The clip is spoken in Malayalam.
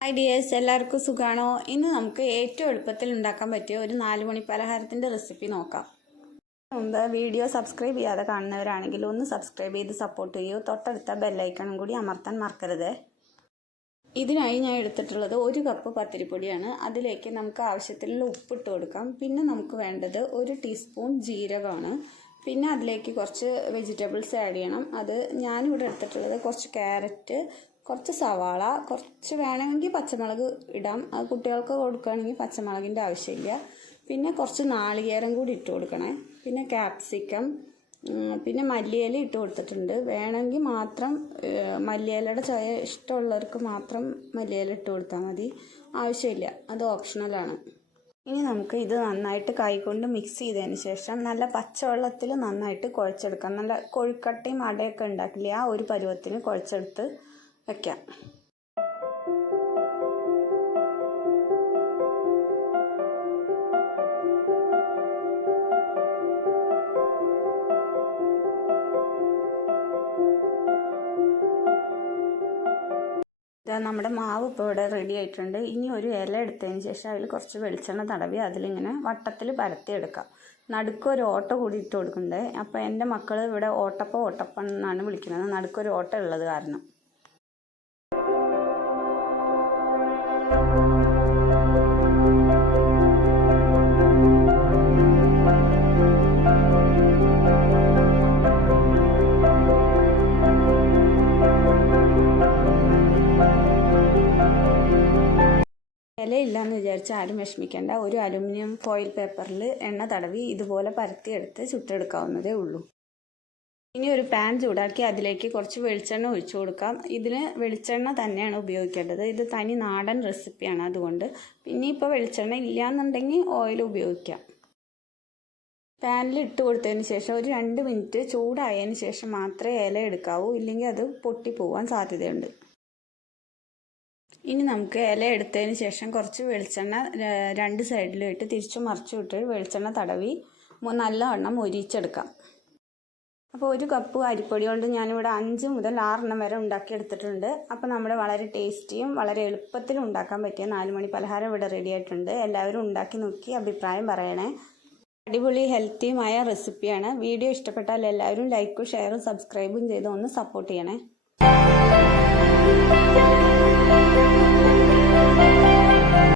ഹായ് ഡിയേഴ്സ് എല്ലാവർക്കും സുഖമാണോ ഇന്ന് നമുക്ക് ഏറ്റവും എളുപ്പത്തിൽ ഉണ്ടാക്കാൻ പറ്റിയ ഒരു നാല് മണി പലഹാരത്തിന്റെ റെസിപ്പി നോക്കാം. മുമ്പ് വീഡിയോ സബ്സ്ക്രൈബ് ചെയ്യാതെ കാണുന്നവരാണെങ്കിൽ ഒന്ന് സബ്സ്ക്രൈബ് ചെയ്ത് സപ്പോർട്ട് ചെയ്യൂ. തൊട്ടടുത്ത ബെല്ലൈക്കണും കൂടി അമർത്താൻ മറക്കരുത്. ഇതിനായി ഞാൻ എടുത്തിട്ടുള്ളത് ഒരു കപ്പ് പത്തിരിപ്പൊടിയാണ്. അതിലേക്ക് നമുക്ക് ആവശ്യത്തിനുള്ള ഉപ്പിട്ട് കൊടുക്കാം. പിന്നെ നമുക്ക് വേണ്ടത് ഒരു ടീസ്പൂൺ ജീരകമാണ്. പിന്നെ അതിലേക്ക് കുറച്ച് വെജിറ്റബിൾസ് ആഡ് ചെയ്യണം. അത് ഞാനിവിടെ എടുത്തിട്ടുള്ളത് കുറച്ച് ക്യാരറ്റ് കുറച്ച് സവാള കുറച്ച് വേണമെങ്കിൽ പച്ചമുളക് ഇടാം. അത് കുട്ടികൾക്ക് കൊടുക്കുകയാണെങ്കിൽ പച്ചമുളകിന്റെ ആവശ്യമില്ല. പിന്നെ കുറച്ച് നാളികേരം കൂടി ഇട്ട് കൊടുക്കണേ. പിന്നെ ക്യാപ്സിക്കം പിന്നെ മല്ലിയില ഇട്ട് കൊടുത്തിട്ടുണ്ട്. വേണമെങ്കിൽ മാത്രം മല്ലിയിലയുടെ ചായ ഇഷ്ടമുള്ളവർക്ക് മാത്രം മല്ലിയില ഇട്ട് കൊടുത്താൽ മതി. ആവശ്യമില്ല. അത് ഓപ്ഷണലാണ് ഇനി നമുക്ക് ഇത് നന്നായിട്ട് കൈകൊണ്ട് മിക്സ് ചെയ്തതിന് ശേഷം നല്ല പച്ചവെള്ളത്തിൽ നന്നായിട്ട് കുഴച്ചെടുക്കാം. നല്ല കൊഴുക്കട്ടയും അടയൊക്കെ ഉണ്ടാക്കില്ലേ ആ ഒരു പരുവത്തിന് കുഴച്ചെടുത്ത് വയ്ക്കാം നമ്മുടെ മാവ് ഇപ്പോൾ ഇവിടെ റെഡി ആയിട്ടുണ്ട്. ഇനി ഒരു ഇല എടുത്തതിന് ശേഷം അതിൽ കുറച്ച് വെളിച്ചെണ്ണ തടവി അതിലിങ്ങനെ വട്ടത്തിൽ പരത്തിയെടുക്കാം. നടുക്കൊരു ഓട്ട കൂടി ഇട്ട് കൊടുക്കുന്നുണ്ട്. അപ്പോൾ എന്റെ മക്കൾ ഇവിടെ ഓട്ടപ്പ ഓട്ടപ്പ എന്നാണ് വിളിക്കുന്നത്. നടുക്കൊരു ഓട്ട ഉള്ളത് കാരണം. ഇലയില്ലാന്ന് വിചാരിച്ച് ആരും വിഷമിക്കേണ്ട. ഒരു അലുമിനിയം ഫോയിൽ പേപ്പറിൽ എണ്ണ തടവി ഇതുപോലെ പരത്തിയെടുത്ത് ചുട്ടെടുക്കാവുന്നതേ ഉള്ളൂ. ഇനി ഒരു പാൻ ചൂടാക്കി അതിലേക്ക് കുറച്ച് വെളിച്ചെണ്ണ ഒഴിച്ചു കൊടുക്കാം. ഇതിന് വെളിച്ചെണ്ണ തന്നെയാണ് ഉപയോഗിക്കേണ്ടത്. ഇത് തനി നാടൻ റെസിപ്പിയാണ് അതുകൊണ്ട്. പിന്നെ ഇപ്പോൾ വെളിച്ചെണ്ണ ഇല്ലയെന്നുണ്ടെങ്കിൽ ഓയിൽ ഉപയോഗിക്കാം. പാനിൽ ഇട്ട് കൊടുത്തതിന് ശേഷം ഒരു രണ്ട് മിനിറ്റ് ചൂടായതിന് ശേഷം മാത്രമേ ഇല എടുക്കാവൂ. ഇല്ലെങ്കിൽ അത് പൊട്ടിപ്പോവാൻ സാധ്യതയുണ്ട്. ഇനി നമുക്ക് ഇല എടുത്തതിന് ശേഷം കുറച്ച് വെളിച്ചെണ്ണ രണ്ട് സൈഡിലും ഇട്ട് തിരിച്ചു മറിച്ചു വിട്ട് വെളിച്ചെണ്ണ തടവി നല്ലവണ്ണം മൊരിച്ചെടുക്കാം. അപ്പോൾ ഒരു കപ്പ് അരിപ്പൊടി കൊണ്ട് ഞാനിവിടെ അഞ്ച് മുതൽ ആറെണ്ണം വരെ ഉണ്ടാക്കിയെടുത്തിട്ടുണ്ട്. അപ്പോൾ നമ്മുടെ വളരെ ടേസ്റ്റിയും വളരെ എളുപ്പത്തിൽ ഉണ്ടാക്കാൻ പറ്റിയ നാലുമണി പലഹാരം ഇവിടെ റെഡി ആയിട്ടുണ്ട്. എല്ലാവരും ഉണ്ടാക്കി നോക്കി അഭിപ്രായം പറയണേ. അടിപൊളി ഹെൽത്തിയുമായ റെസിപ്പിയാണ്. വീഡിയോ ഇഷ്ടപ്പെട്ടാൽ എല്ലാവരും ലൈക്കും ഷെയറും സബ്സ്ക്രൈബും ചെയ്ത് ഒന്ന് സപ്പോർട്ട് ചെയ്യണേ.